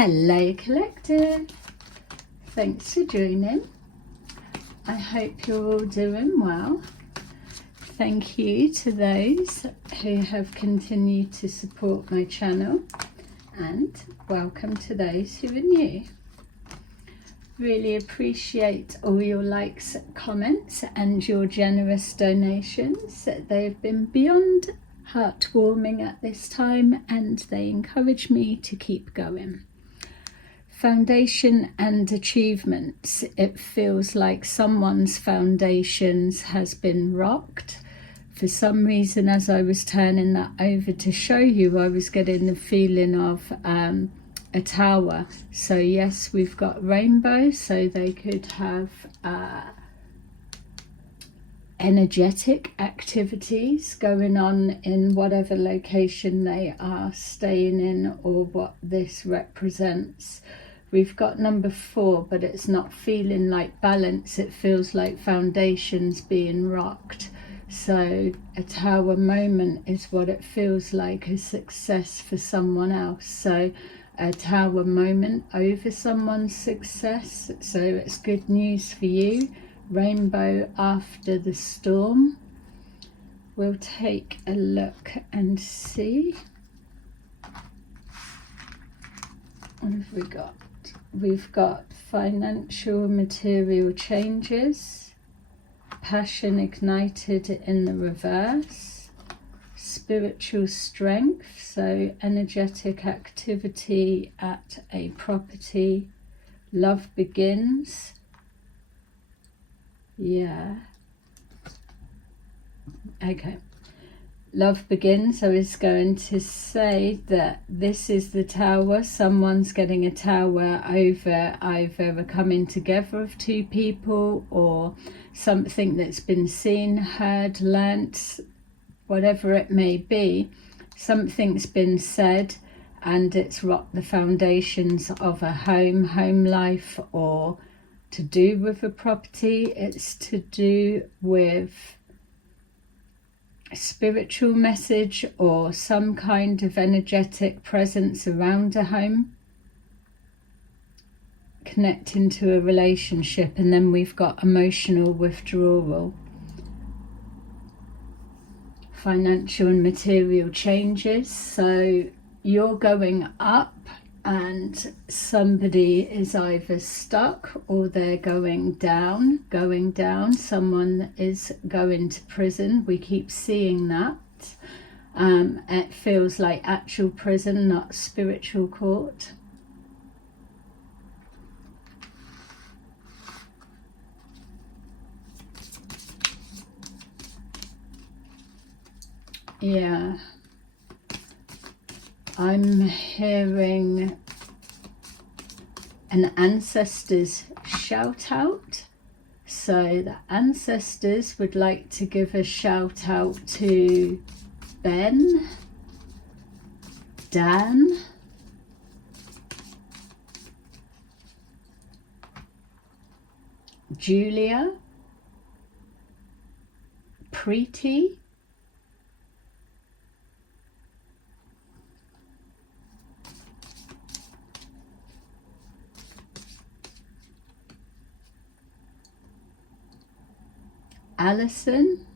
Hello Collective, thanks for joining. I hope you're all doing well. Thank you to those who have continued to support my channel, and welcome to those who are new. Really appreciate all your likes, comments and your generous donations. They've been beyond heartwarming at this time and they encourage me to keep going. Foundation and achievements. It feels like someone's foundations has been rocked. For some reason, as I was turning that over to show you, I was getting the feeling of a tower. So yes, we've got rainbow, so they could have energetic activities going on in whatever location they are staying in or what this represents. We've got number 4, but it's not feeling like balance. It feels like foundations being rocked. So a tower moment is what it feels like, a success for someone else. So a tower moment over someone's success. So it's good news for you. Rainbow after the storm. We'll take a look and see. What have we got? We've got financial material changes, passion ignited in the reverse, spiritual strength, so energetic activity at a property, love begins. Yeah. Okay. Love begins. I was going to say that this is the tower. Someone's getting a tower over either a coming together of two people or something that's been seen, heard, learnt, whatever it may be. Something's been said and it's rocked the foundations of a home life, or to do with a property. It's to do with a spiritual message or some kind of energetic presence around a home, connecting to a relationship. And then we've got emotional withdrawal, financial and material changes. So you're going up and somebody is either stuck or they're going down. Someone is going to prison. We keep seeing that. It feels like actual prison, not spiritual court. Yeah. I'm hearing an ancestor's shout out. So the ancestors would like to give a shout out to Ben, Dan, Julia, Preeti, Alison,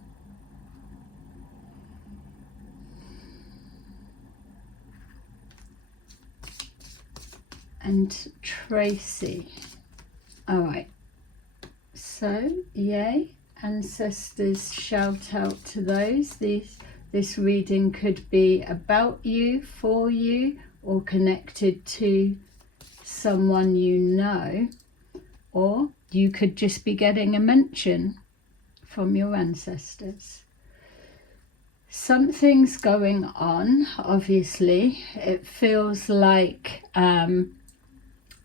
and Tracy. All right, so yay, ancestors, shout out to those. This reading could be about you, for you, or connected to someone you know, or you could just be getting a mention from your ancestors. Something's going on, obviously. It feels like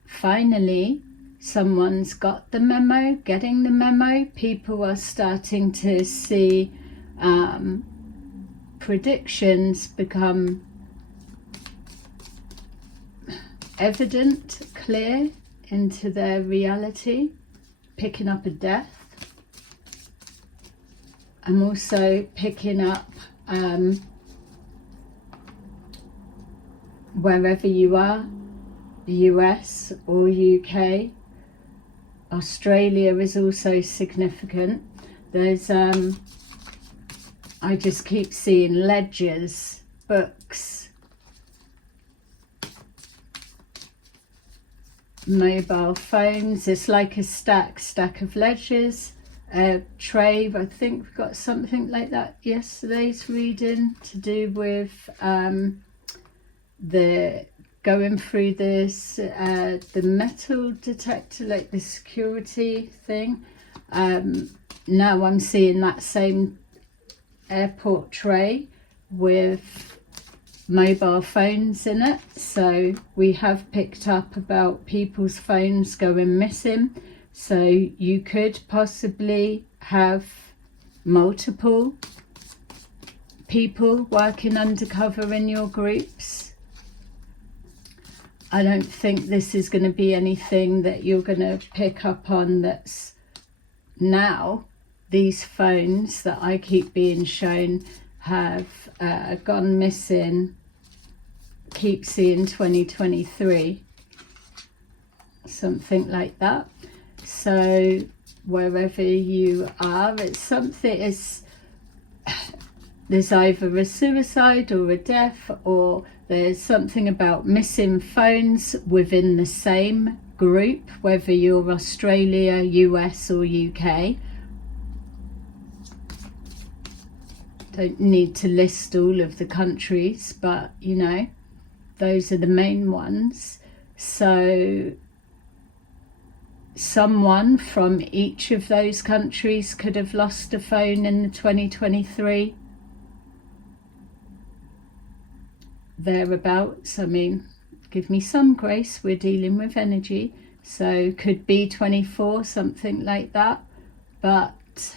finally someone's got the memo, getting the memo. People are starting to see predictions become evident, clear into their reality, picking up a death. I'm also picking up wherever you are, US or UK. Australia is also significant. There's I just keep seeing ledgers, books, mobile phones. It's like a stack of ledgers, a tray. I think we got something like that yesterday's reading to do with the going through this the metal detector, like the security thing. Now I'm seeing that same airport tray with mobile phones in it. So we have picked up about people's phones going missing. So you could possibly have multiple people working undercover in your groups. I don't think this is going to be anything that you're going to pick up on that's now. These phones that I keep being shown have gone missing, keep seeing 2023, something like that. So wherever you are, it's something, there's either a suicide or a death, or there's something about missing phones within the same group, whether you're Australia, US or UK. Don't need to list all of the countries, but you know, those are the main ones. So someone from each of those countries could have lost a phone in the 2023 thereabouts. I mean, give me some grace, we're dealing with energy, so could be 24, something like that. But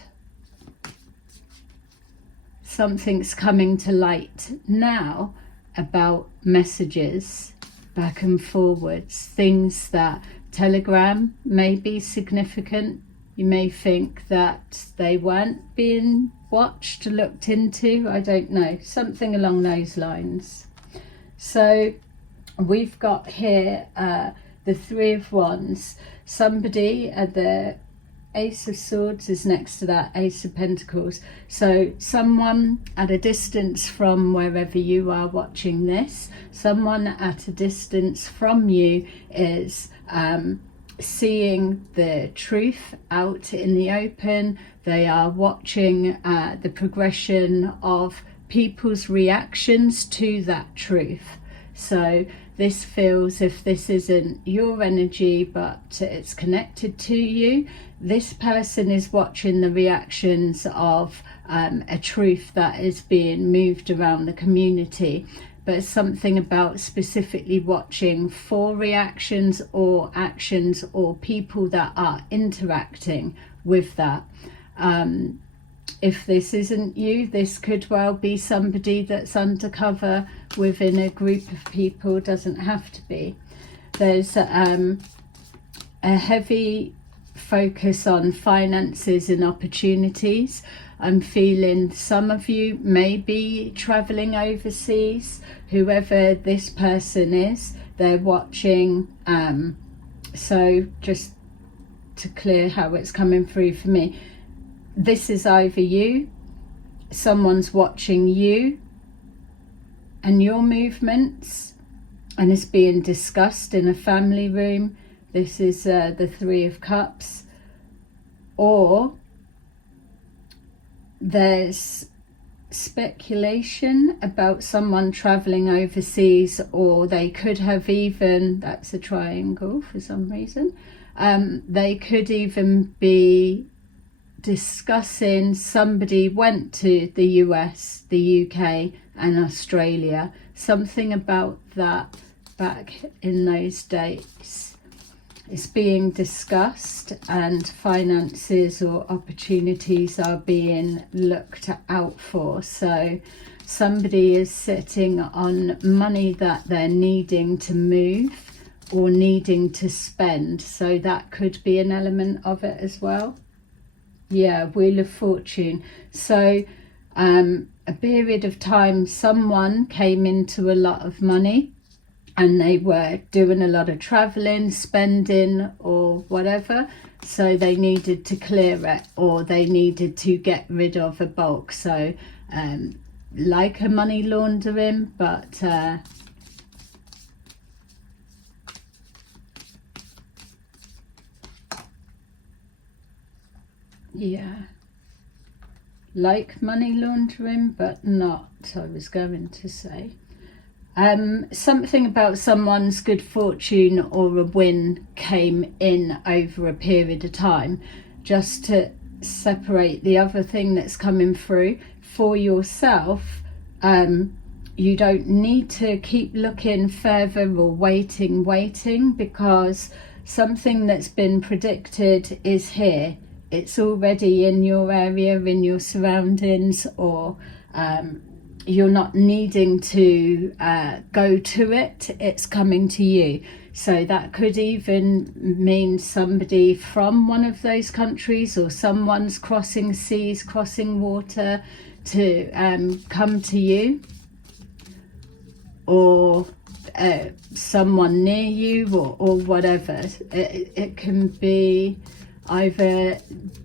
something's coming to light now about messages back and forwards, things that Telegram may be significant. You may think that they weren't being watched, looked into, I don't know, something along those lines. So we've got here the Three of Wands. Somebody at the Ace of Swords is next to that Ace of Pentacles. So someone at a distance from wherever you are watching this, someone at a distance from you is seeing the truth out in the open. They are watching the progression of people's reactions to that truth. So this feels, if this isn't your energy but it's connected to you, this person is watching the reactions of a truth that is being moved around the community. But something about specifically watching for reactions or actions or people that are interacting with that. If this isn't you, this could well be somebody that's undercover within a group of people. Doesn't have to be. There's a heavy focus on finances and opportunities. I'm feeling some of you may be traveling overseas. Whoever this person is, they're watching. So just to clear how it's coming through for me, this is either you, someone's watching you and your movements, and it's being discussed in a family room. This is the Three of Cups. Or there's speculation about someone traveling overseas, or they could have even, that's a triangle for some reason, they could even be discussing somebody went to the US, the UK and Australia, something about that back in those dates. It's being discussed and finances or opportunities are being looked out for. So somebody is sitting on money that they're needing to move or needing to spend. So that could be an element of it as well. Yeah, Wheel of Fortune. So a period of time, someone came into a lot of money and they were doing a lot of traveling, spending or whatever, so they needed to clear it, or they needed to get rid of a bulk. So like a money laundering, but yeah, like money laundering, but not, I was going to say. Something about someone's good fortune or a win came in over a period of time, just to separate the other thing that's coming through for yourself. You don't need to keep looking further or waiting, because something that's been predicted is here. It's already in your area, in your surroundings, or you're not needing to go to it, it's coming to you. So that could even mean somebody from one of those countries, or someone's crossing seas, crossing water to come to you, or someone near you, or whatever. It can be either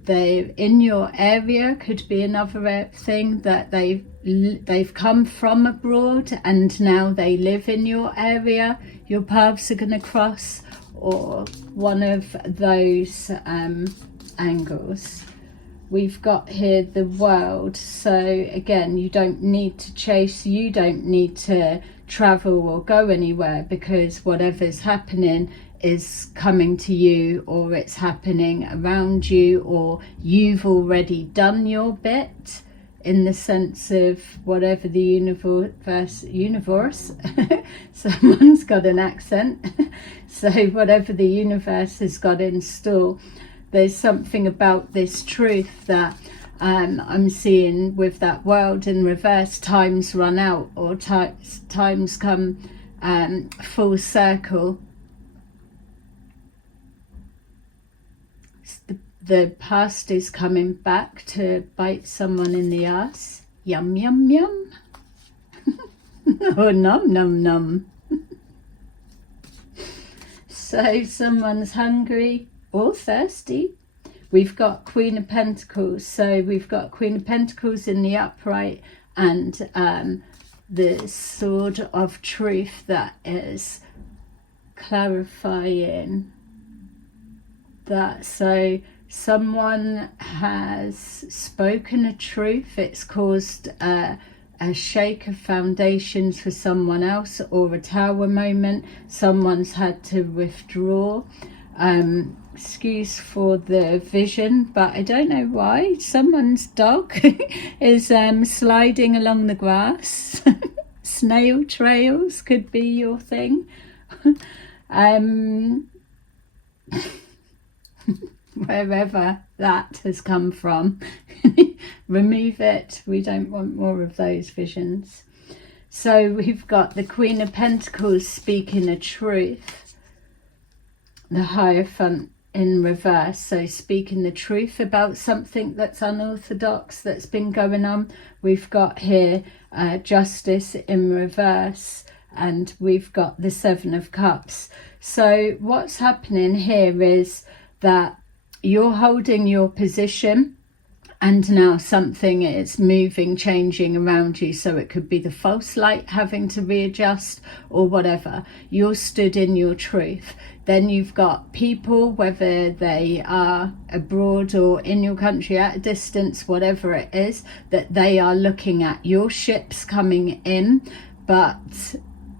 they in your area, could be another thing that they've come from abroad and now they live in your area, your paths are going to cross, or one of those angles. We've got here the world, so again, you don't need to chase, you don't need to travel or go anywhere, because whatever's happening is coming to you, or it's happening around you, or you've already done your bit, in the sense of whatever the universe someone's got an accent so whatever the universe has got in store. There's something about this truth that I'm seeing with that world in reverse. Times run out, or times come full circle. The past is coming back to bite someone in the ass. Yum, yum, yum. Or num, num, num. So someone's hungry or thirsty. We've got Queen of Pentacles. So we've got Queen of Pentacles in the upright, and the Sword of Truth that is clarifying that. So someone has spoken a truth, it's caused a shake of foundations for someone else, or a tower moment, someone's had to withdraw. Excuse for the vision, but I don't know why someone's dog is sliding along the grass. Snail trails could be your thing. Wherever that has come from, remove it. We don't want more of those visions. So we've got the Queen of Pentacles speaking a truth, the Hierophant in reverse, so speaking the truth about something that's unorthodox that's been going on. We've got here Justice in reverse, and we've got the Seven of Cups. So what's happening here is that you're holding your position, and now something is moving, changing around you. So it could be the false light having to readjust, or whatever. You're stood in your truth. Then you've got people, whether they are abroad or in your country at a distance, whatever it is, that they are looking at your ships coming in,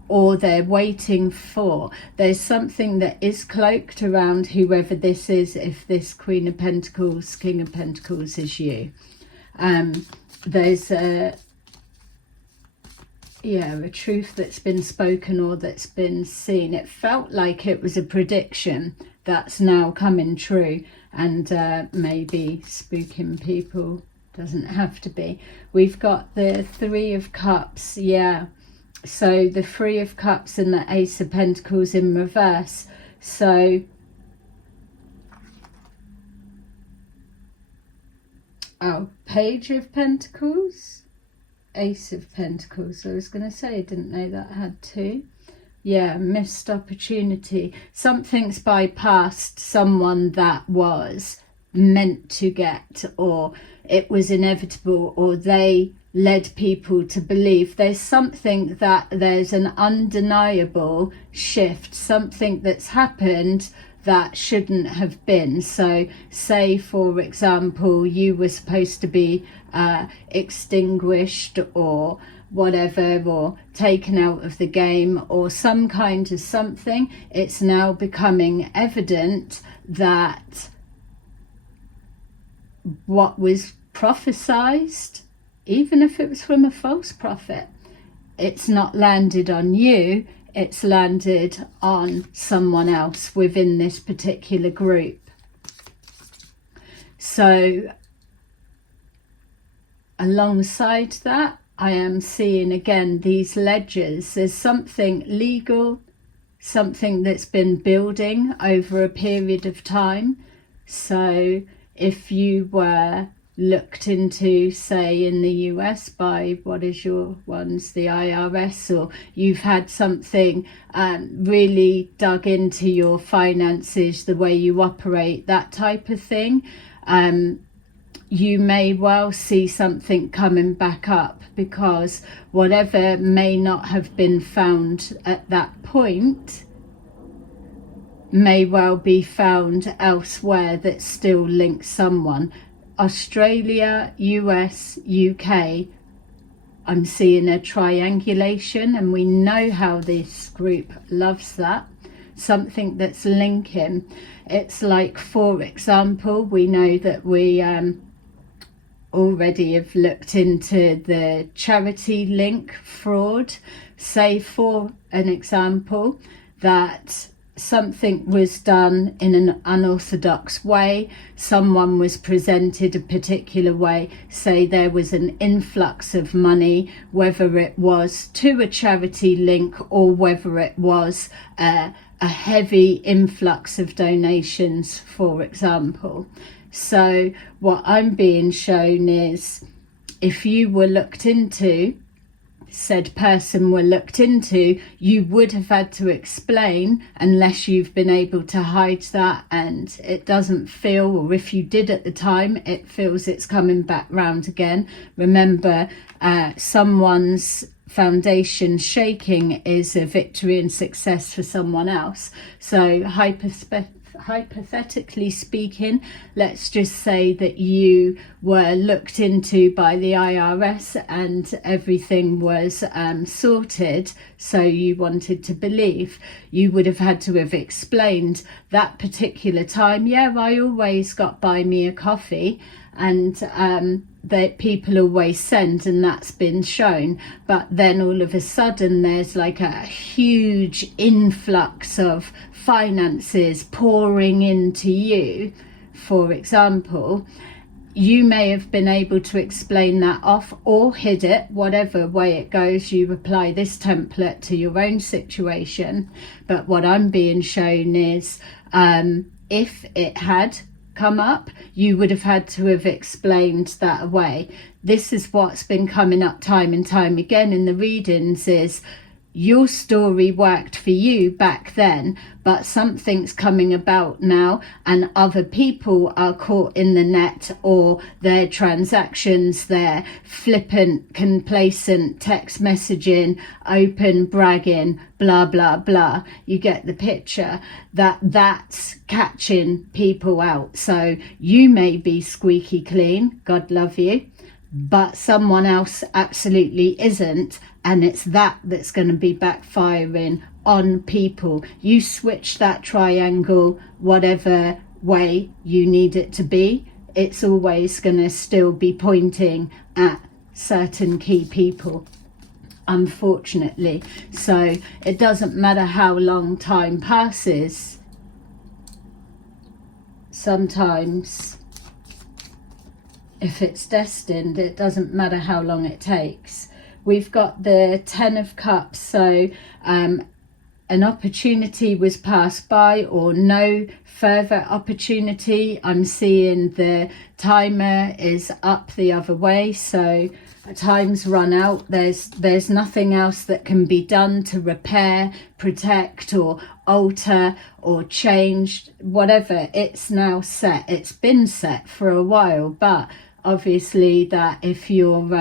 or they're waiting for. There's something that is cloaked around whoever this is. If this Queen of Pentacles, King of Pentacles is you, there's a truth that's been spoken or that's been seen. It felt like it was a prediction that's now coming true, and maybe spooking people. Doesn't have to be. We've got the Three of Cups. So the Three of Cups and the Ace of Pentacles in reverse. So Page of Pentacles, Ace of Pentacles. I was going to say I didn't know that had two. Yeah, missed opportunity. Something's bypassed someone that was meant to get, or it was inevitable, or they led people to believe. There's something that there's an undeniable shift, something that's happened that shouldn't have been. So say, for example, you were supposed to be extinguished or whatever, or taken out of the game, or some kind of something. It's now becoming evident that what was prophesized, even if it was from a false prophet, it's not landed on you, it's landed on someone else within this particular group. So alongside that, I am seeing again these ledgers. There's something legal, something that's been building over a period of time. So if you were looked into, say, in the US by, what is your ones, the IRS, or you've had something really dug into your finances, the way you operate, that type of thing, you may well see something coming back up, because whatever may not have been found at that point may well be found elsewhere that still links someone. Australia, US, UK, I'm seeing a triangulation, and we know how this group loves that. Something that's linking. It's like, for example, we know that we already have looked into the charity link fraud. Say, for an example, that something was done in an unorthodox way, someone was presented a particular way, say there was an influx of money, whether it was to a charity link or whether it was a heavy influx of donations, for example. So what I'm being shown is, if you were looked into, said person were looked into, you would have had to explain, unless you've been able to hide that and it doesn't feel, or if you did at the time, it feels it's coming back round again. Remember, someone's foundation shaking is a victory and success for someone else. So hypothetically speaking, let's just say that you were looked into by the IRS and everything was sorted, so you wanted to believe. You would have had to have explained that particular time, yeah, I always got buy me a coffee, and that people always send, and that's been shown. But then all of a sudden there's like a huge influx of finances pouring into you, for example. You may have been able to explain that off or hid it, whatever way it goes. You apply this template to your own situation. But what I'm being shown is, if it had come up, you would have had to have explained that away. This is what's been coming up time and time again in the readings, is your story worked for you back then, but something's coming about now, and other people are caught in the net, or their transactions, their flippant, complacent text messaging, open bragging, blah, blah, blah. You get the picture. That's catching people out. So you may be squeaky clean, God love you, but someone else absolutely isn't, and it's that's going to be backfiring on people. You switch that triangle whatever way you need it to be, it's always going to still be pointing at certain key people, unfortunately. So it doesn't matter how long time passes, sometimes if it's destined, it doesn't matter how long it takes. We've got the 10 of Cups, so an opportunity was passed by, or no further opportunity. I'm seeing the timer is up the other way, so time's run out. There's nothing else that can be done to repair, protect, or alter or change, whatever. It's now set. It's been set for a while, but obviously that if you're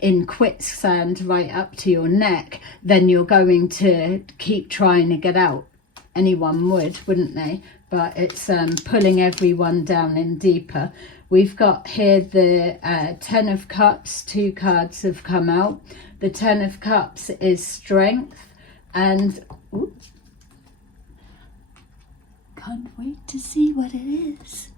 in quicksand right up to your neck, then you're going to keep trying to get out. Anyone would, wouldn't they? But it's pulling everyone down in deeper. We've got here the Ten of Cups. 2 cards have come out. The Ten of Cups is strength, and can't wait to see what it is.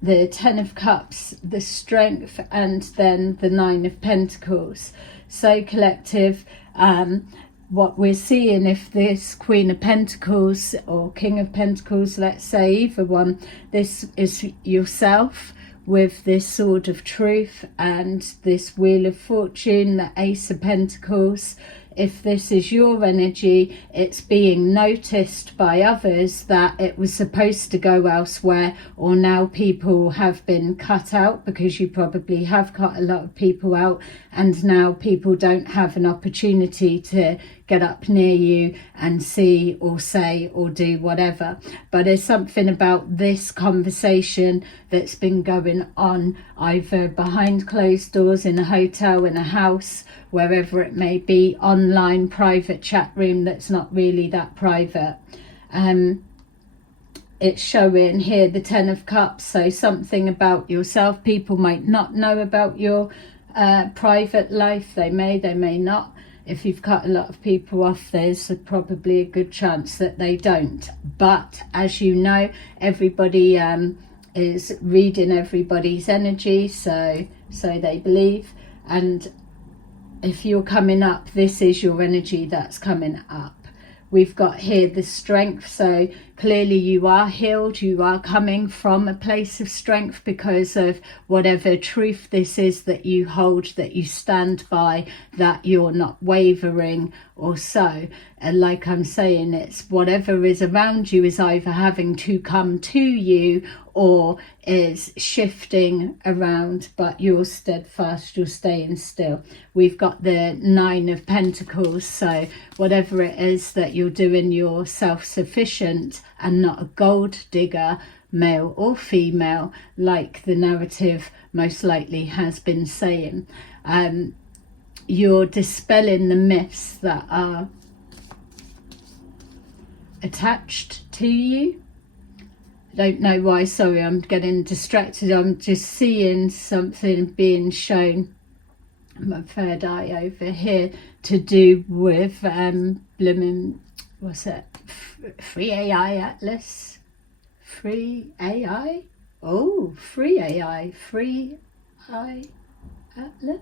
The Ten of Cups, the strength, and then the Nine of Pentacles. So collective, what we're seeing, if this Queen of Pentacles or King of Pentacles, let's say either one, this is yourself with this Sword of Truth and this Wheel of Fortune, the Ace of Pentacles. If this is your energy, it's being noticed by others that it was supposed to go elsewhere, or now people have been cut out, because you probably have cut a lot of people out, and now people don't have an opportunity to get up near you and see or say or do whatever. But there's something about this conversation that's been going on, either behind closed doors, in a hotel, in a house, wherever it may be, online, private chat room that's not really that private. It's showing here the Ten of Cups, so something about yourself. People might not know about your private life. They may not. If you've cut a lot of people off, there's probably a good chance that they don't. But as you know, everybody is reading everybody's energy, so they believe. And if you're coming up, this is your energy that's coming up. We've got here the strength, so clearly you are healed. You are coming from a place of strength because of whatever truth this is that you hold, that you stand by, that you're not wavering or so. And like I'm saying, it's whatever is around you is either having to come to you or is shifting around, but you're steadfast, you're staying still. We've got the Nine of Pentacles, so whatever it is that you're doing, you're self-sufficient and not a gold digger, male or female, like the narrative most likely has been saying. You're dispelling the myths that are attached to you. I don't know why, sorry, I'm getting distracted. I'm just seeing something being shown, my third eye over here, to do with blooming, what's it, Free AI Atlas? Free AI? Oh, Free AI, Free AI Atlas?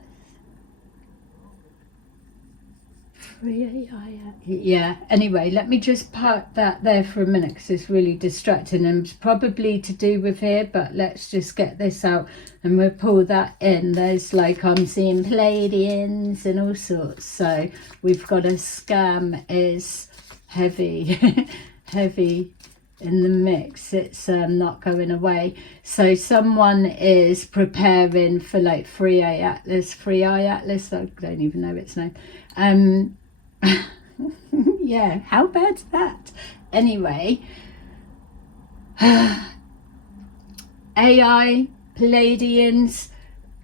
Yeah, anyway, let me just park that there for a minute because it's really distracting, and it's probably to do with here, but let's just get this out and we'll pull that in. There's like, I'm seeing Palladians and all sorts, so we've got a scam is heavy heavy in the mix. It's not going away. So someone is preparing for like Free AI Atlas, I don't even know its name. Yeah, how bad's that? Anyway, AI, Palladians,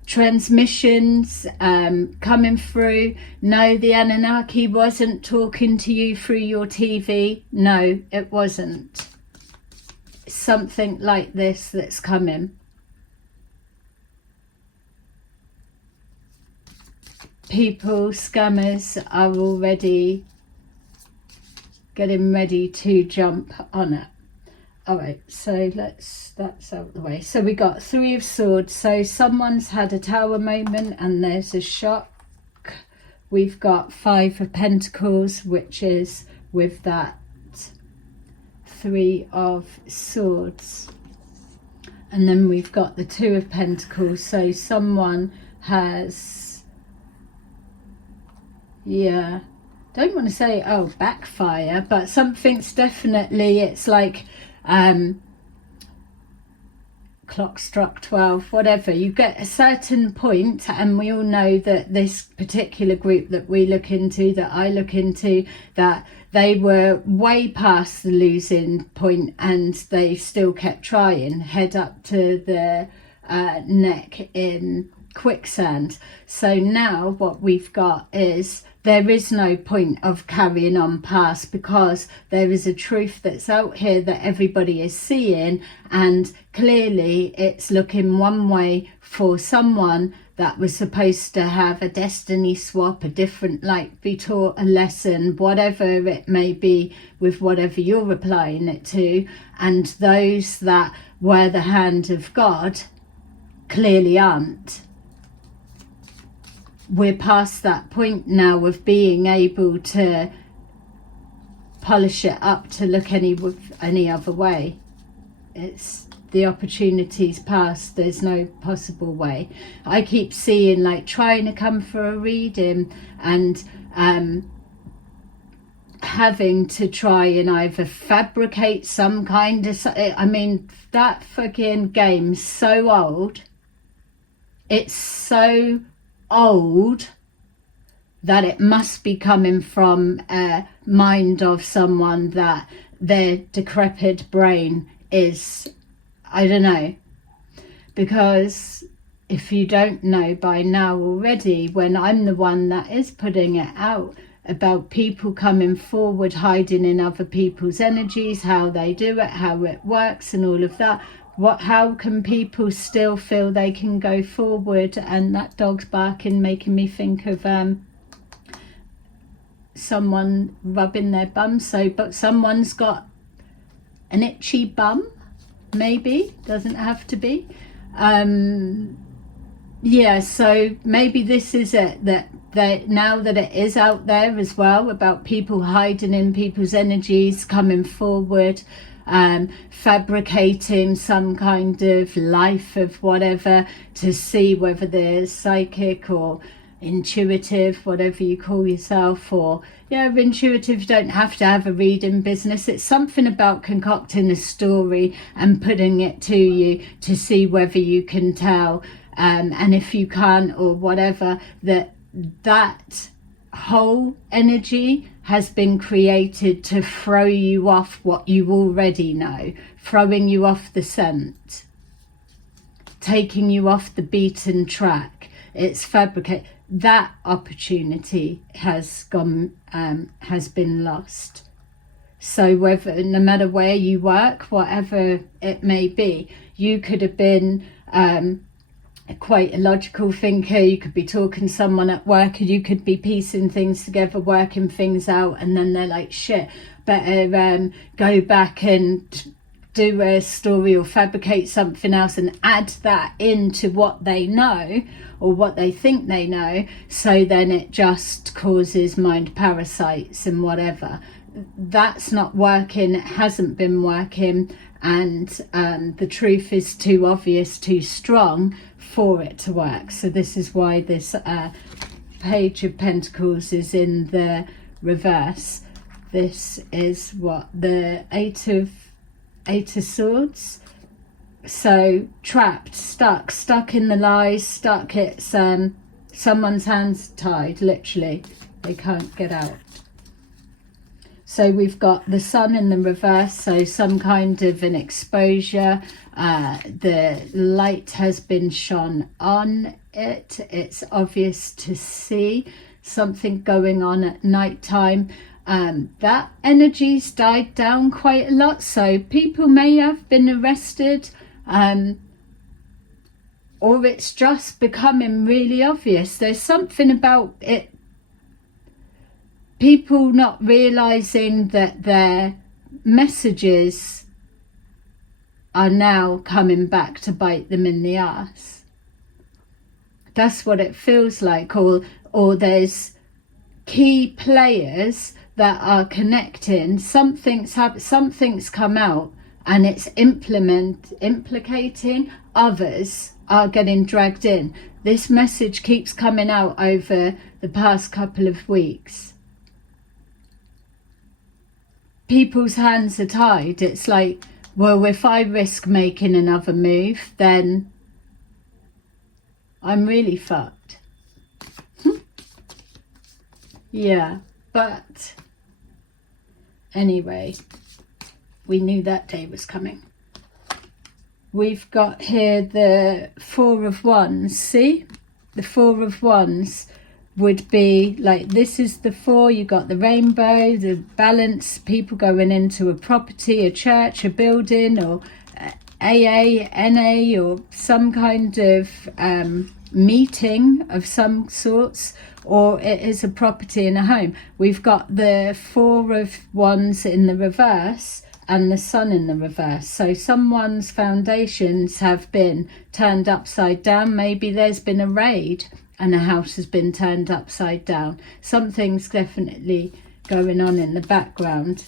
transmissions coming through. No, the Anunnaki wasn't talking to you through your TV. No, it wasn't. Something like this that's coming. People, scammers, are already getting ready to jump on it. All right, so that's out of the way. So we got Three of Swords. So someone's had a tower moment and there's a shock. We've got Five of Pentacles, which is with that Three of Swords. And then we've got the Two of Pentacles. So someone has, yeah, don't want to say, oh, backfire, but something's definitely, it's like clock struck 12, whatever. You get a certain point, and we all know that this particular group that we look into, that I look into, that they were way past the losing point and they still kept trying, head up to the neck in quicksand. So now what we've got is there is no point of carrying on past, because there is a truth that's out here that everybody is seeing, and clearly it's looking one way for someone that was supposed to have a destiny swap, a different life, be taught a lesson, whatever it may be, with whatever you're applying it to. And those that were the hand of God clearly aren't. We're past that point now of being able to polish it up to look any other way. It's the opportunity's past. There's no possible way. I keep seeing, like, trying to come for a reading and having to try and either fabricate some kind of, I mean, that fucking game's so old. It's so old that it must be coming from a mind of someone that their decrepit brain is, I don't know. Because if you don't know by now already, when I'm the one that is putting it out about people coming forward, hiding in other people's energies, how they do it, how it works and all of that, how can people still feel they can go forward? And that dog's barking, making me think of someone rubbing their bum. But someone's got an itchy bum, maybe, doesn't have to be. Yeah, so maybe this is it, that now that it is out there as well, about people hiding in people's energies, coming forward, fabricating some kind of life of whatever, to see whether they're psychic or intuitive, whatever you call yourself. Or intuitive, you don't have to have a reading business. It's something about concocting a story and putting it to you to see whether you can tell, and if you can't or whatever, that whole energy has been created to throw you off what you already know, throwing you off the scent, taking you off the beaten track. It's fabricated. That opportunity has gone, has been lost. So whether, no matter where you work, whatever it may be, you could have been quite a logical thinker. You could be talking to someone at work and you could be piecing things together, working things out, and then they're like, shit, better go back and do a story or fabricate something else and add that into what they know or what they think they know. So then it just causes mind parasites and whatever. That's not working. It hasn't been working, and the truth is too obvious, too strong for it to work. So this is why this Page of Pentacles is in the reverse. This is what the Eight of Swords. So trapped, stuck in the lies, stuck. It's someone's hands tied, literally. They can't get out. So we've got the Sun in the reverse, so some kind of an exposure. The light has been shone on it. It's obvious to see something going on at night time. That energy's died down quite a lot, so people may have been arrested, or it's just becoming really obvious. There's something about it, people not realizing that their messages are now coming back to bite them in the ass. That's what it feels like. Or there's key players that are connecting. Something's come out and it's implicating others are getting dragged in. This message keeps coming out over the past couple of weeks. people's hands are tied. It's like, well, if I risk making another move, then I'm really fucked. Yeah, but anyway, we knew that day was coming. We've got here the Four of Wands. See, the Four of Wands would be like, this is the four, you got the rainbow, the balance, people going into a property, a church, a building, or AA, NA, or some kind of meeting of some sorts, or it is a property in a home. We've got the Four of Wands in the reverse and the Sun in the reverse. So someone's foundations have been turned upside down. Maybe there's been a raid and a house has been turned upside down. Something's definitely going on in the background.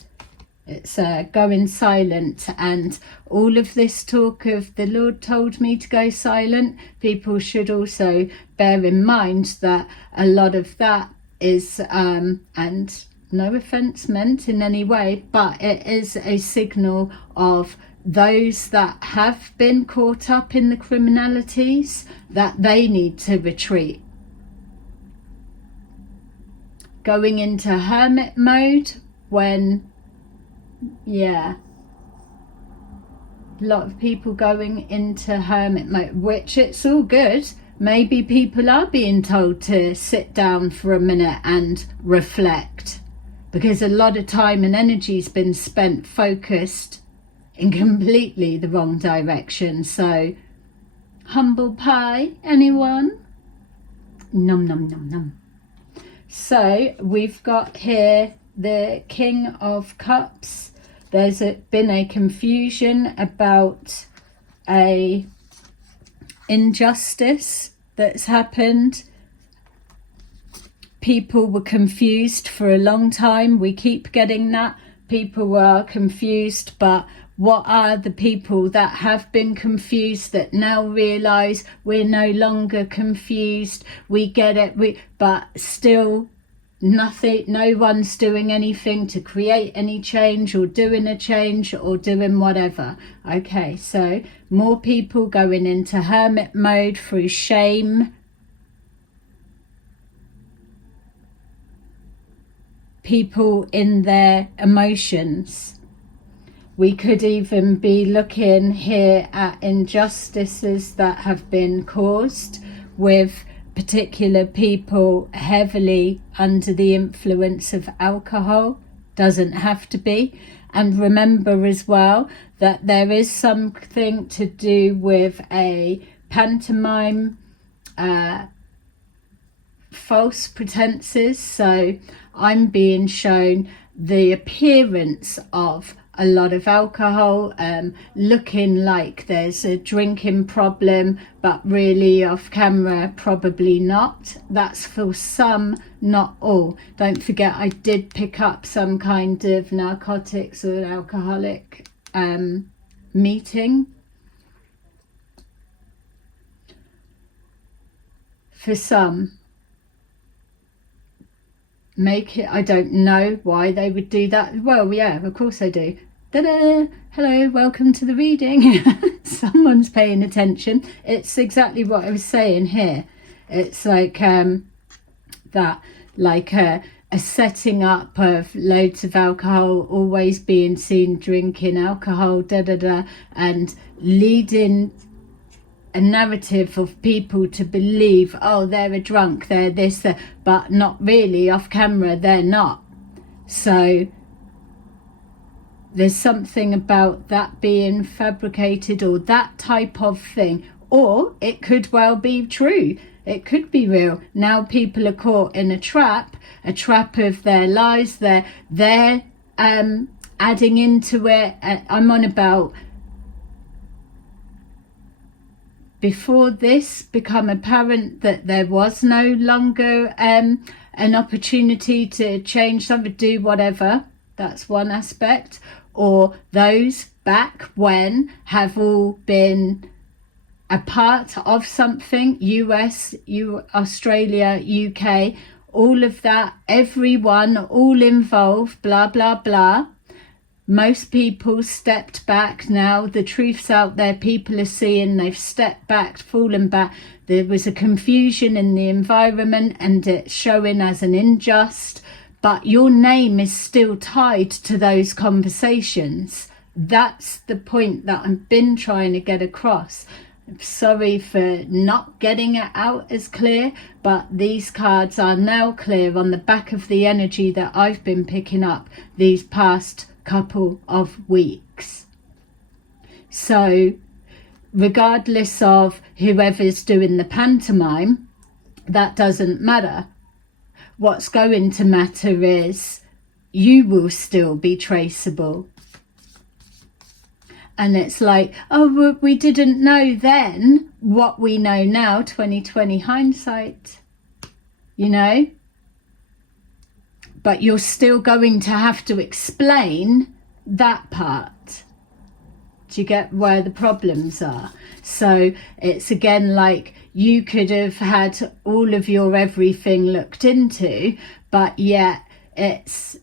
It's going silent, and all of this talk of the Lord told me to go silent, people should also bear in mind that a lot of that is, and no offense meant in any way, but it is a signal of those that have been caught up in the criminalities, that they need to retreat. Going into hermit mode when, yeah, a lot of people going into hermit mode, which it's all good. Maybe people are being told to sit down for a minute and reflect, because a lot of time and energy's been spent focused in completely the wrong direction. So, humble pie, anyone? Nom nom nom nom. So we've got here the King of Cups. There's been a confusion about a injustice that's happened. People were confused for a long time. We keep getting that. People were confused, but what are the people that have been confused that now realise we're no longer confused? We get it, but still nothing, no one's doing anything to create any change, or doing a change, or doing whatever. Okay, so more people going into hermit mode through shame. People in their emotions. We could even be looking here at injustices that have been caused with particular people heavily under the influence of alcohol. Doesn't have to be. And remember as well that there is something to do with a pantomime, false pretenses. So I'm being shown the appearance of a lot of alcohol, looking like there's a drinking problem, but really off camera probably not. That's for some, not all. Don't forget, I did pick up some kind of narcotics or alcoholic meeting. For some, make it, I don't know why they would do that. Well, yeah, of course I do. Ta-da! Hello, welcome to the reading. Someone's paying attention. It's exactly what I was saying here. It's like that, like a setting up of loads of alcohol, always being seen drinking alcohol, and leading a narrative of people to believe, oh, they're a drunk, they're this, that, but not really. Off camera, they're not. So there's something about that being fabricated, or that type of thing. Or it could well be true. It could be real. Now people are caught in a trap of their lies. They're adding into it. I'm on about before this become apparent that there was no longer an opportunity to change something, do whatever. That's one aspect. Or those back when have all been a part of something, US, Australia, UK, all of that, everyone, all involved, blah, blah, blah. Most people stepped back. Now the truth's out there, people are seeing, they've stepped back, fallen back. There was a confusion in the environment and it's showing as an unjust, but your name is still tied to those conversations. That's the point that I've been trying to get across. I'm sorry for not getting it out as clear, but these cards are now clear on the back of the energy that I've been picking up these past couple of weeks. So regardless of whoever's doing the pantomime, that doesn't matter. What's going to matter is you will still be traceable. And it's like, oh, well, we didn't know then what we know now, 2020 hindsight, you know? But you're still going to have to explain that part. Do you get where the problems are? So it's again like you could have had all of your everything looked into, but yet it's,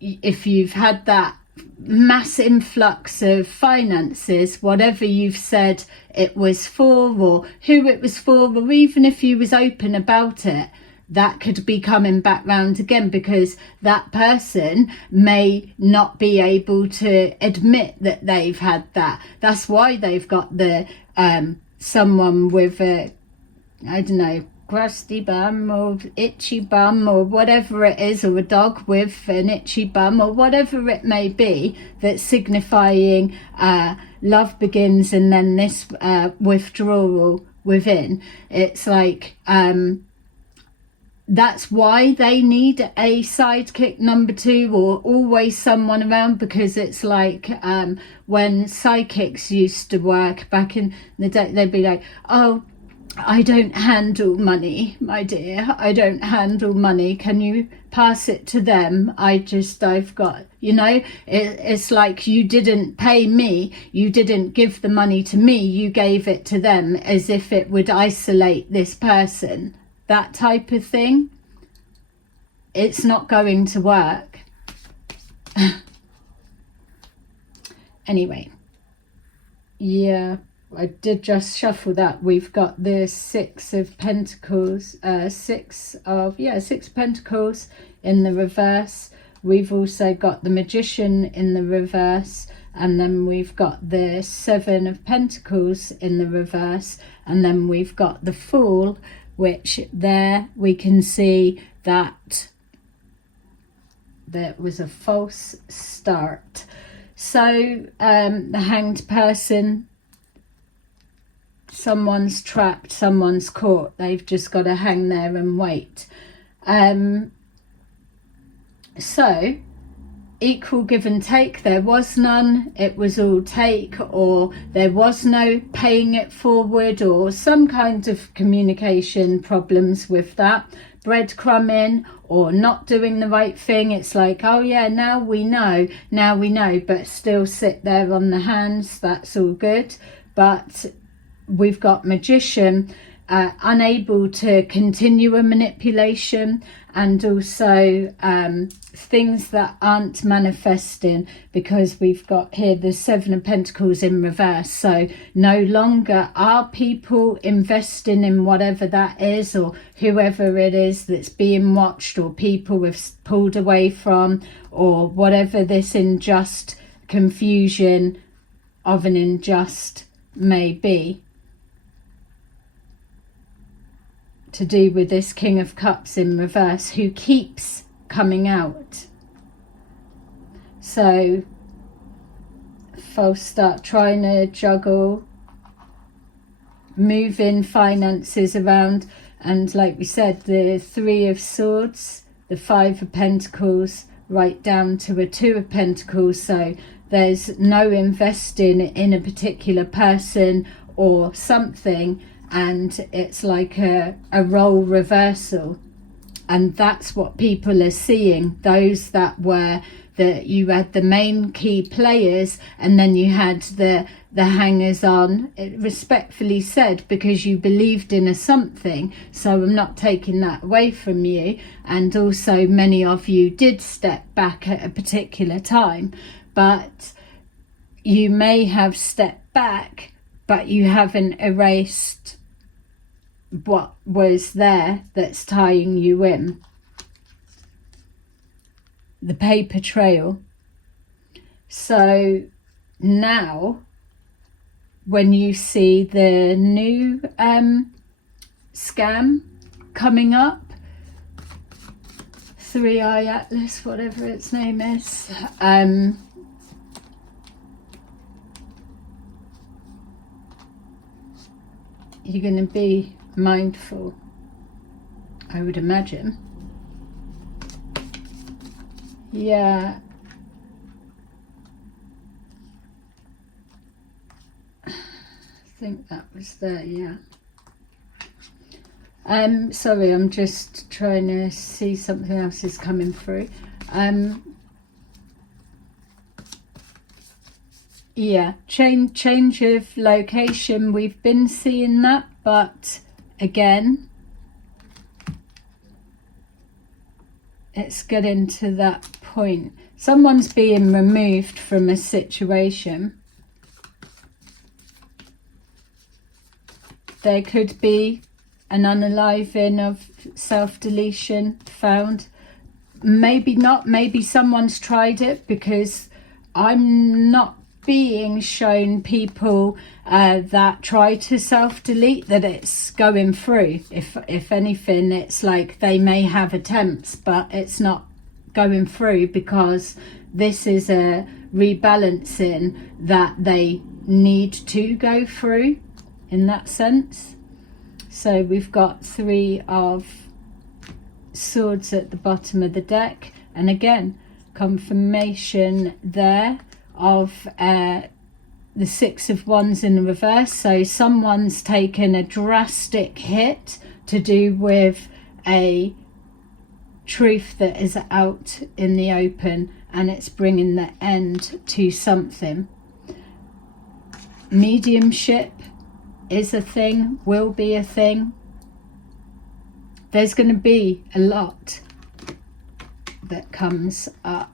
if you've had that mass influx of finances, whatever you've said it was for or who it was for, or even if you was open about it, that could be coming back round again, because that person may not be able to admit that they've had that. That's why they've got the someone with a, I don't know, crusty bum or itchy bum or whatever it is, or a dog with an itchy bum or whatever it may be, that's signifying love begins and then this withdrawal within. It's like that's why they need a sidekick number two, or always someone around, because it's like when psychics used to work back in the day, they'd be like, oh, I don't handle money, my dear. I don't handle money. Can you pass it to them? I've got, you know, it's like you didn't pay me. You didn't give the money to me. You gave it to them, as if it would isolate this person. That type of thing. It's not going to work. Anyway. Yeah. I did just shuffle that. We've got the Six of Pentacles, Six of Pentacles in the reverse. We've also got the Magician in the reverse, and then we've got the Seven of Pentacles in the reverse, and then we've got the Fool, which there we can see that there was a false start. So the Hanged Person, someone's trapped, someone's caught. They've just got to hang there and wait. So equal give and take. There was none. It was all take, or there was no paying it forward, or some kind of communication problems with that. Breadcrumbing or not doing the right thing. It's like, oh yeah, now we know, but still sit there on the hands. That's all good. But we've got Magician, unable to continue a manipulation, and also things that aren't manifesting, because we've got here the Seven of Pentacles in reverse. So no longer are people investing in whatever that is, or whoever it is that's being watched, or people have pulled away from, or whatever this unjust confusion of an unjust may be. To do with this King of Cups in reverse, who keeps coming out. So false start, trying to juggle, moving finances around, and like we said, the Three of Swords, the Five of Pentacles, right down to a Two of Pentacles. So there's no investing in a particular person or something, and it's like a role reversal. And that's what people are seeing. Those that were you had the main key players, and then you had the hangers on, respectfully said, because you believed in a something. So I'm not taking that away from you. And also many of you did step back at a particular time. but you may have stepped back, but you haven't erased what was there that's tying you in. The paper trail. So now when you see the new scam coming up, 3i Atlas, whatever its name is, you're going to be mindful, I would imagine. Yeah. I think that was there, yeah. Sorry, I'm just trying to see something else is coming through. Yeah, change of location. We've been seeing that, but again, it's getting to that point. Someone's being removed from a situation. There could be an unaliving of self-deletion found. Maybe not. Maybe someone's tried it, because I'm not being shown people that try to self-delete that it's going through. If anything, it's like they may have attempts, but it's not going through, because this is a rebalancing that they need to go through in that sense. So we've got 3 of Swords at the bottom of the deck, and again, confirmation there of the 6 of Wands in the reverse. So someone's taken a drastic hit to do with a truth that is out in the open, and it's bringing the end to something. Mediumship is a thing, will be a thing. There's going to be a lot that comes up.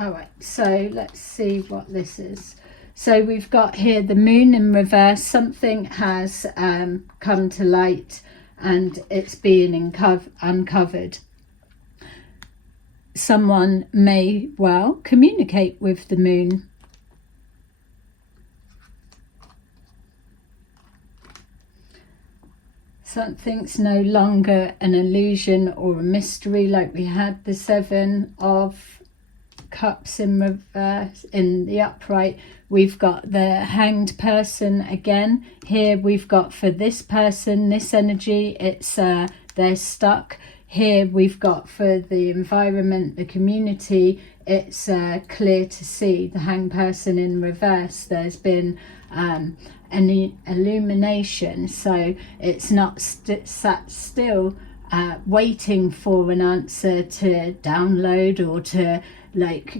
Alright, so let's see what this is. So we've got here the moon in reverse. Something has come to light, and it's being uncovered. Someone may well communicate with the moon. Something's no longer an illusion or a mystery, like we had the 7 of Cups in reverse in the upright. We've got the Hanged person again. Here we've got, for this person, this energy, it's they're stuck. Here we've got, for the environment, the community, it's clear to see. The Hanged person in reverse, there's been an illumination, so it's not sat still waiting for an answer to download or to like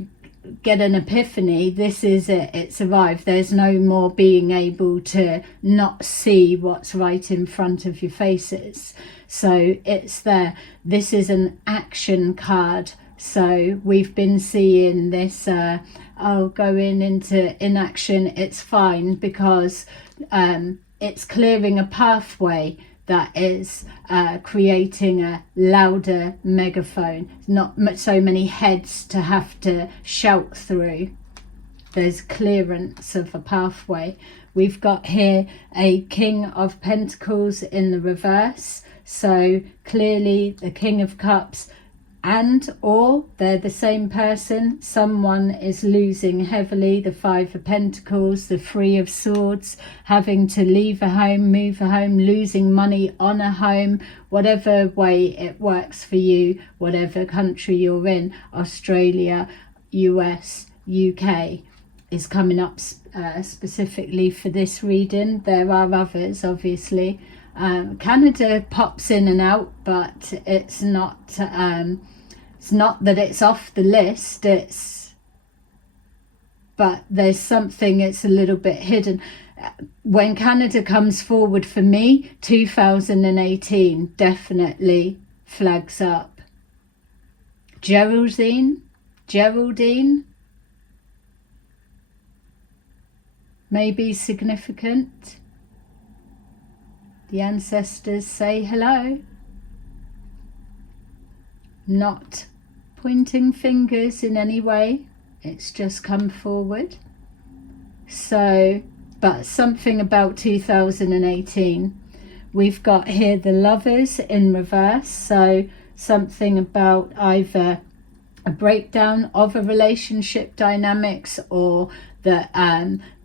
get an epiphany. This is it, it's arrived. There's no more being able to not see what's right in front of your faces. So it's there. This is an action card. So we've been seeing this going into inaction. It's fine, because it's clearing a pathway that is creating a louder megaphone. Not so many heads to have to shout through. There's clearance of a pathway. We've got here a King of Pentacles in the reverse. So clearly the King of Cups and or they're the same person. Someone is losing heavily. The 5 of Pentacles, the 3 of Swords, having to leave a home, move a home, losing money on a home, whatever way it works for you, whatever country you're in. Australia, US, UK is coming up specifically for this reading. There are others, obviously. Canada pops in and out, but it's not that it's off the list. But there's something, it's a little bit hidden. When Canada comes forward for me, 2018 definitely flags up. Geraldine, Geraldine may be significant. The ancestors say hello. Not pointing fingers in any way, it's just come forward. So, but something about 2018. We've got here the Lovers in reverse, so something about either a breakdown of a relationship dynamics, or that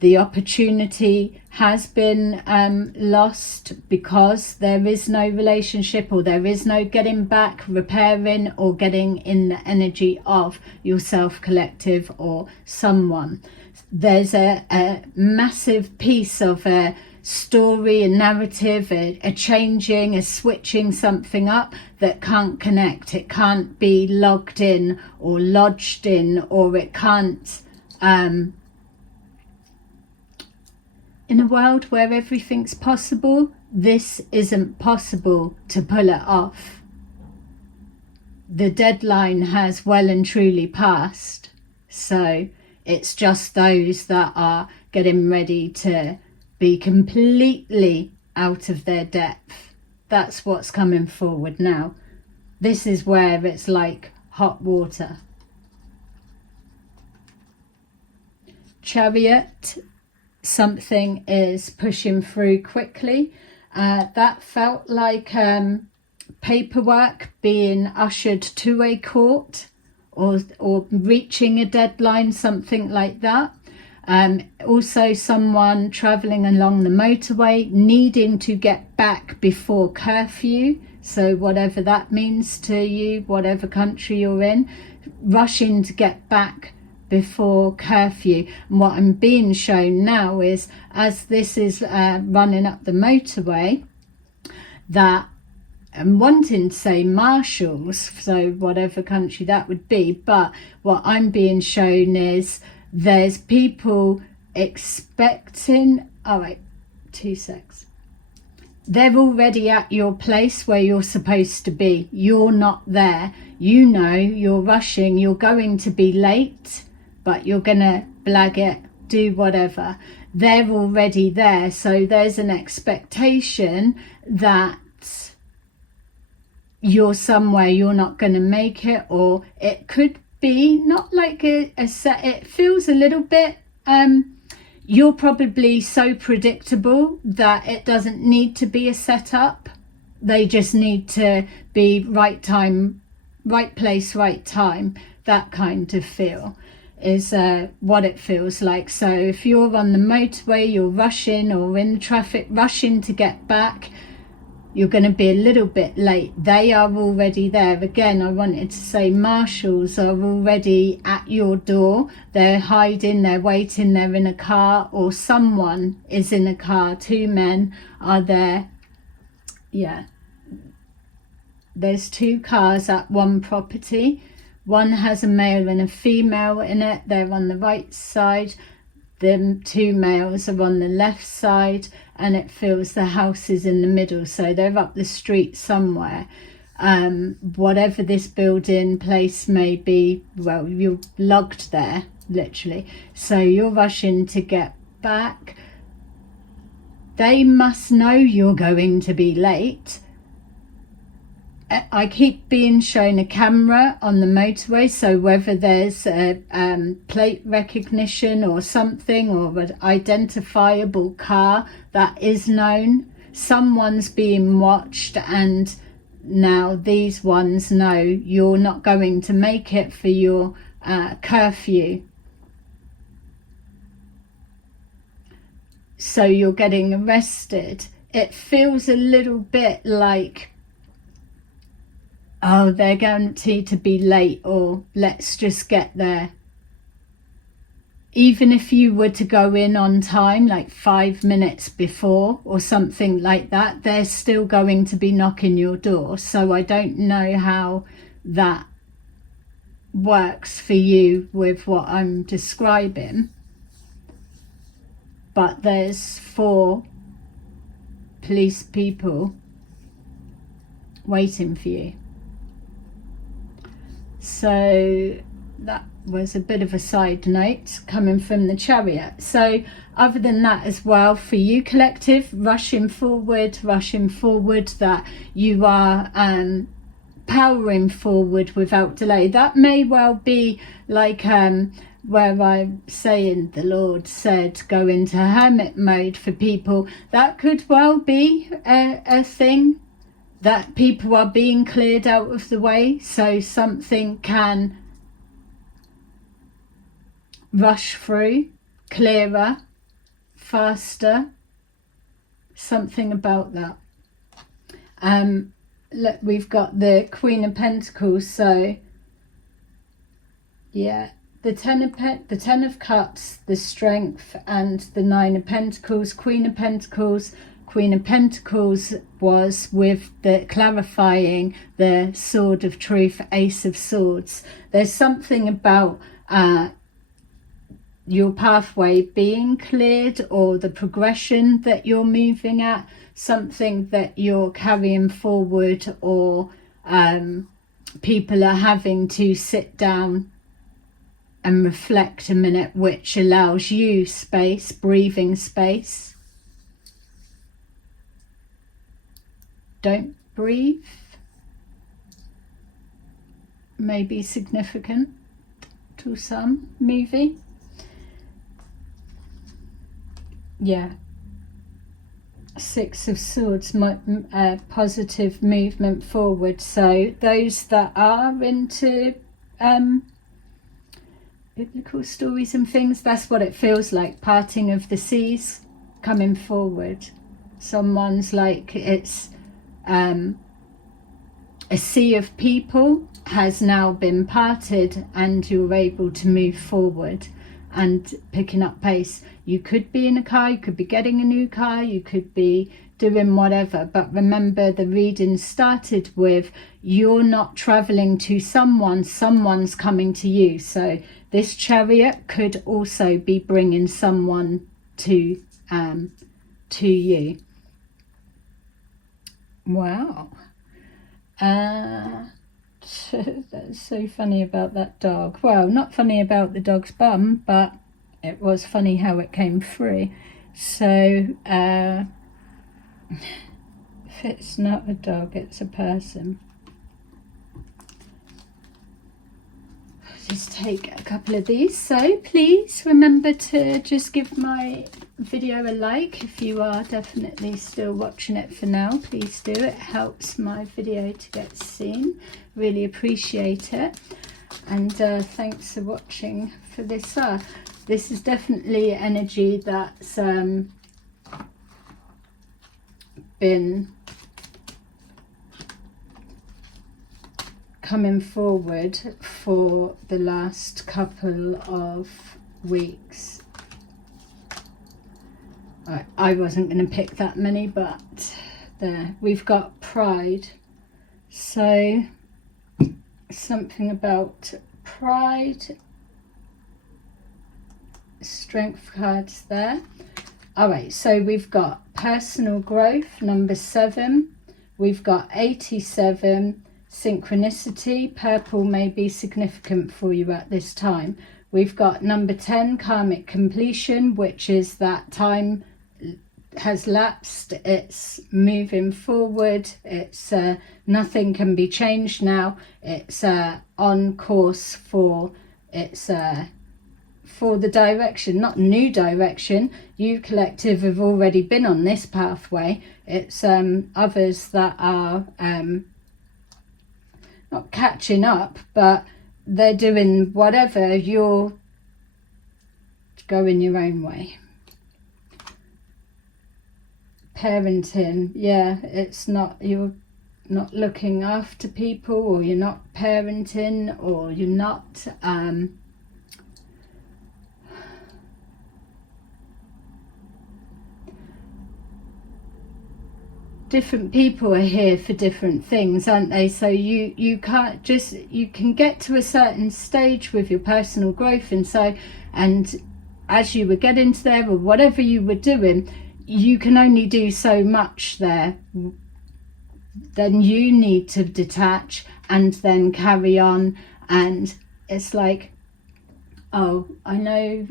the opportunity has been lost because there is no relationship, or there is no getting back, repairing, or getting in the energy of yourself, collective, or someone. There's a massive piece of a story, a narrative, a changing, a switching something up that can't connect. It can't be logged in or lodged in, or it can't in a world where everything's possible, this isn't possible to pull it off. The deadline has well and truly passed, so it's just those that are getting ready to be completely out of their depth. That's what's coming forward now. This is where it's like hot water. Chariot, something is pushing through quickly. That felt like paperwork being ushered to a court, or reaching a deadline, something like that. Also someone traveling along the motorway, needing to get back before curfew, so whatever that means to you, whatever country you're in, rushing to get back before curfew. And what I'm being shown now is, as this is running up the motorway, that I'm wanting to say marshals, so whatever country that would be, but what I'm being shown is there's people expecting, all right, 2 secs. They're already at your place where you're supposed to be. You're not there. You know you're rushing, you're going to be late, but you're gonna blag it, do whatever. They're already there, so there's an expectation that you're somewhere you're not going to make it, or it could be not like a set. It feels a little bit you're probably so predictable that it doesn't need to be a setup. They just need to be right time, right place, right time. That kind of feel is what it feels like. So if you're on the motorway, you're rushing, or in traffic rushing to get back, you're going to be a little bit late. They are already there. Again, I wanted to say marshals are already at your door. They're hiding, they're waiting, they're in a car, or someone is in a car. 2 men are there. Yeah. There's 2 cars at one property. One has a male and a female in it. They're on the right side. The 2 males are on the left side, and it feels the house is in the middle, so they're up the street somewhere. Whatever this building place may be, well, you're logged there, literally. So you're rushing to get back. They must know you're going to be late. I keep being shown a camera on the motorway, so whether there's a plate recognition or something, or an identifiable car that is known, someone's being watched, and now these ones know you're not going to make it for your curfew. So you're getting arrested. It feels a little bit like, oh, they're guaranteed to be late, or let's just get there. Even if you were to go in on time, like 5 minutes before or something like that, they're still going to be knocking your door. So I don't know how that works for you with what I'm describing. But there's 4 police people waiting for you. So that was a bit of a side note coming from the Chariot. So other than that as well, for you collective, rushing forward, that you are powering forward without delay. That may well be like where I'm saying the Lord said go into hermit mode for people. That could well be a thing, that people are being cleared out of the way so something can rush through clearer, faster, something about that. Look, we've got the Queen of Pentacles, so yeah, the Ten of Cups, the Strength, and the Nine of Pentacles. Queen of Pentacles was with the clarifying the Sword of Truth, Ace of Swords. There's something about your pathway being cleared, or the progression that you're moving at, something that you're carrying forward, or people are having to sit down and reflect a minute, which allows you space, breathing space. Don't breathe. Maybe significant to some, maybe. Yeah. Six of Swords, positive movement forward. So those that are into biblical stories and things, that's what it feels like. Parting of the seas, coming forward. Someone's like, it's a sea of people has now been parted and you're able to move forward and picking up pace. You could be in a car, you could be getting a new car, you could be doing whatever, but remember the reading started with you're not traveling to someone, someone's coming to you. So this Chariot could also be bringing someone to you. Wow. That's so funny about that dog. Well, not funny about the dog's bum, but it was funny how it came through. So if it's not a dog, it's a person. Just take a couple of these. So please remember to just give my video a like if you are definitely still watching it for now. Please do. It helps my video to get seen. Really appreciate it. And thanks for watching for this. This is definitely energy that's been coming forward for the last couple of weeks. I wasn't going to pick that many, but there we've got pride. So something about pride, strength cards there. All right, so we've got personal growth, number 7. We've got 87, synchronicity. Purple may be significant for you at this time. We've got number 10, karmic completion, which is that time has lapsed, it's moving forward, it's nothing can be changed now, it's on course for the direction, not new direction. You collective have already been on this pathway. It's others that are not catching up, but they're doing whatever, you're going your own way. Parenting, yeah, it's not, you're not looking after people, or you're not parenting, or you're not different people are here for different things, aren't they? So you can't just, you can get to a certain stage with your personal growth, and so, and as you were getting to there, or whatever you were doing, you can only do so much there. Then you need to detach and then carry on and it's like, oh, I know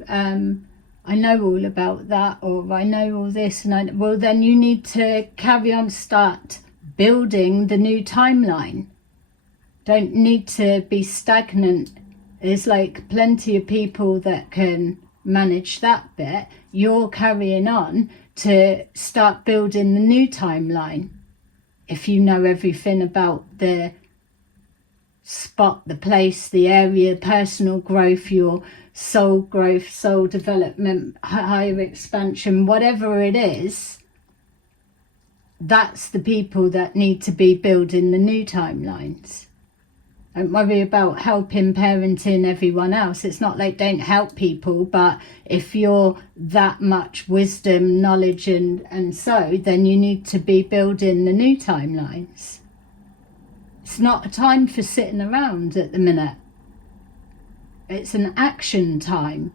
all about that, or I know all this, and well, then you need to carry on, start building the new timeline. Don't need to be stagnant. There's like plenty of people that can manage that bit. You're carrying on to start building the new timeline. If you know everything about the spot, the place, the area, personal growth, your soul growth, soul development, higher expansion, whatever it is, that's the people that need to be building the new timelines. Don't worry about helping, parenting everyone else. It's not like don't help people, but if you're that much wisdom, knowledge, and so, then you need to be building the new timelines. It's not a time for sitting around at the minute. It's an action time.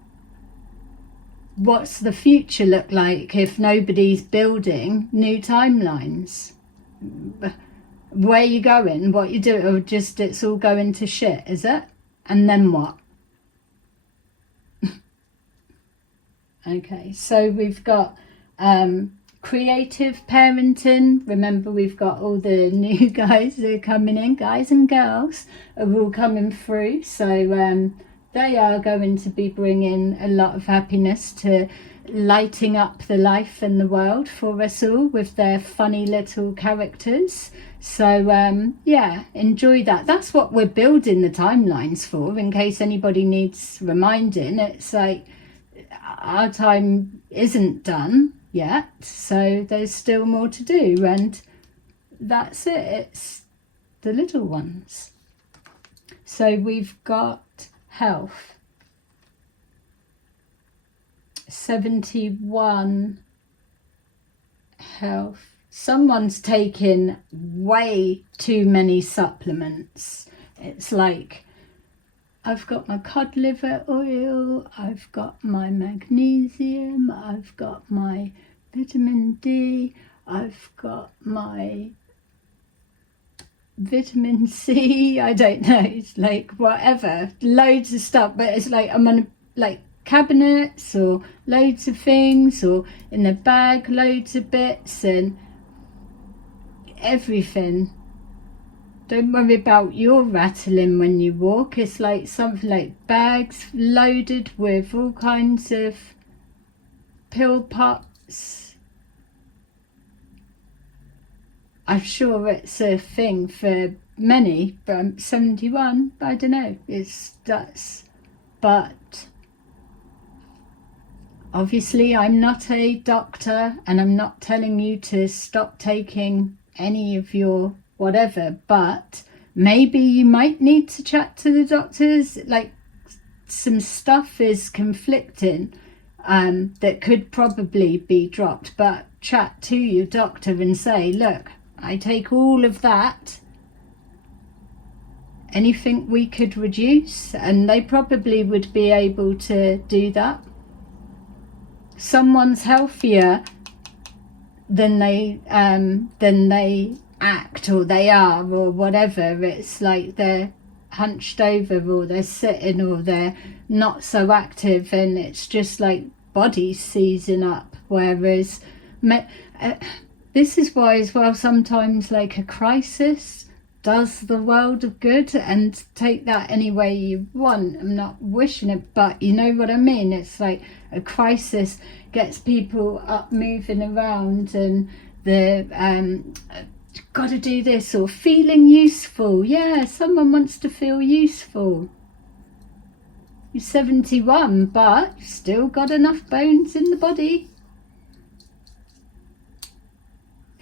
What's the future look like if nobody's building new timelines? Where you going, what you do, or just it's all going to shit, is it? And then what? Okay, so we've got creative parenting. Remember, we've got all the new guys that are coming in, guys and girls are all coming through, so they are going to be bringing a lot of happiness to lighting up the life and the world for us all with their funny little characters. So yeah, enjoy that. That's what we're building the timelines for, in case anybody needs reminding. It's like our time isn't done yet, so there's still more to do, and that's it. It's the little ones. So we've got health. 71 health. Someone's taking way too many supplements. It's like, I've got my cod liver oil, I've got my magnesium, I've got my vitamin D, I've got my vitamin C, I don't know, it's like whatever, loads of stuff, but it's like I'm on like cabinets or loads of things, or in the bag loads of bits and everything. Don't worry about your rattling when you walk. It's like something like bags loaded with all kinds of pill pots. I'm sure it's a thing for many, but 71, I don't know, but obviously I'm not a doctor and I'm not telling you to stop taking any of your whatever, but maybe you might need to chat to the doctors. Like some stuff is conflicting that could probably be dropped, but chat to your doctor and say, look, I take all of that, anything we could reduce, and they probably would be able to do that. Someone's healthier than they act, or they are, or whatever. It's like they're hunched over, or they're sitting, or they're not so active, and it's just like bodies seizing up. Whereas this is why as well sometimes like a crisis does the world of good, and take that any way you want. I'm not wishing it, but you know what I mean. It's like a crisis gets people up moving around, and the got to do this, or feeling useful. Yeah, someone wants to feel useful. You're 71, but you've still got enough bones in the body.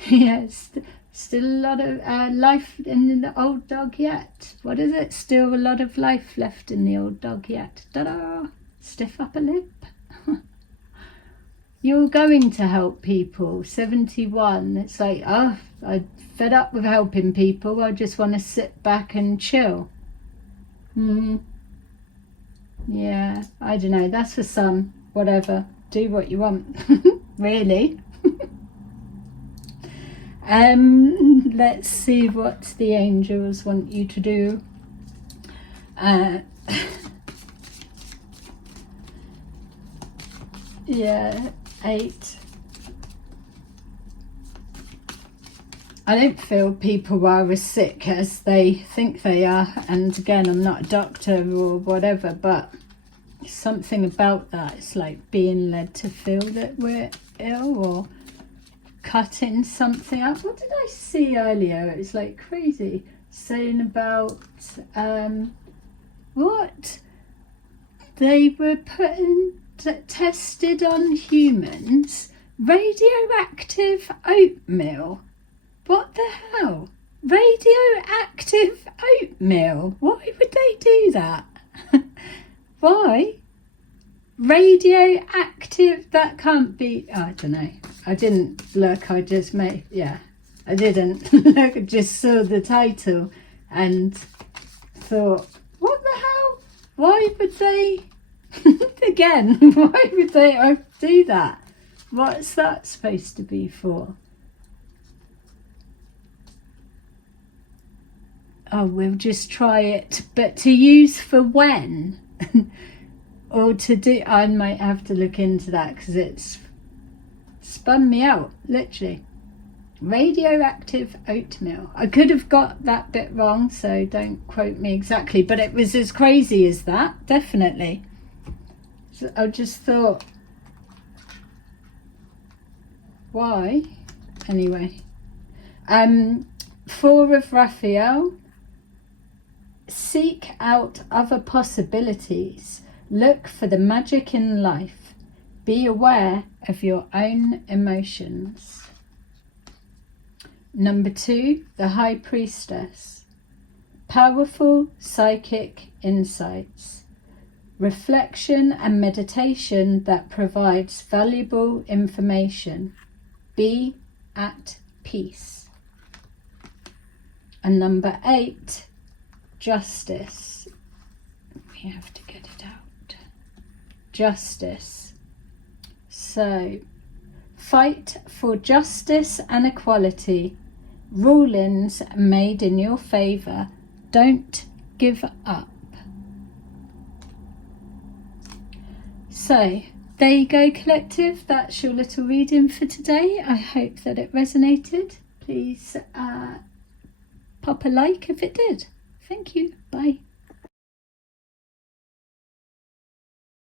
Yes, still a lot of life in the old dog yet. What is it? Still a lot of life left in the old dog yet. Ta-da! Stiff upper lip. You're going to help people. 71. It's like, oh, I'm fed up with helping people. I just want to sit back and chill. Yeah, I don't know. That's for some. Whatever. Do what you want. Really. Let's see what the angels want you to do. Yeah, 8. I don't feel people are as sick as they think they are. And again, I'm not a doctor or whatever, but something about that. It's like being led to feel that we're ill or cutting something up. What did I see earlier? It was like crazy. Saying about what? They were tested on humans. Radioactive oatmeal. What the hell? Radioactive oatmeal? Why would they do that? Why? Radioactive, that can't be, I don't know. I didn't look, I just made, yeah. I didn't look, I just saw the title and thought, what the hell? Why would they, again, why would they do that? What's that supposed to be for? Oh, we'll just try it, but to use for when? Or to do, I might have to look into that because it's spun me out, literally. Radioactive oatmeal. I could have got that bit wrong, so don't quote me exactly, but it was as crazy as that, definitely. So I just thought, why? Anyway. 4 of Raphael. Seek out other possibilities. Look for the magic in life. Be aware of your own emotions. Number 2, the High Priestess. Powerful psychic insights. Reflection and meditation that provides valuable information. Be at peace. And number 8, Justice. We have to get it out. Justice. So, fight for justice and equality. Rulings made in your favour. Don't give up. So, there you go, collective. That's your little reading for today. I hope that it resonated. Please pop a like if it did. Thank you. Bye.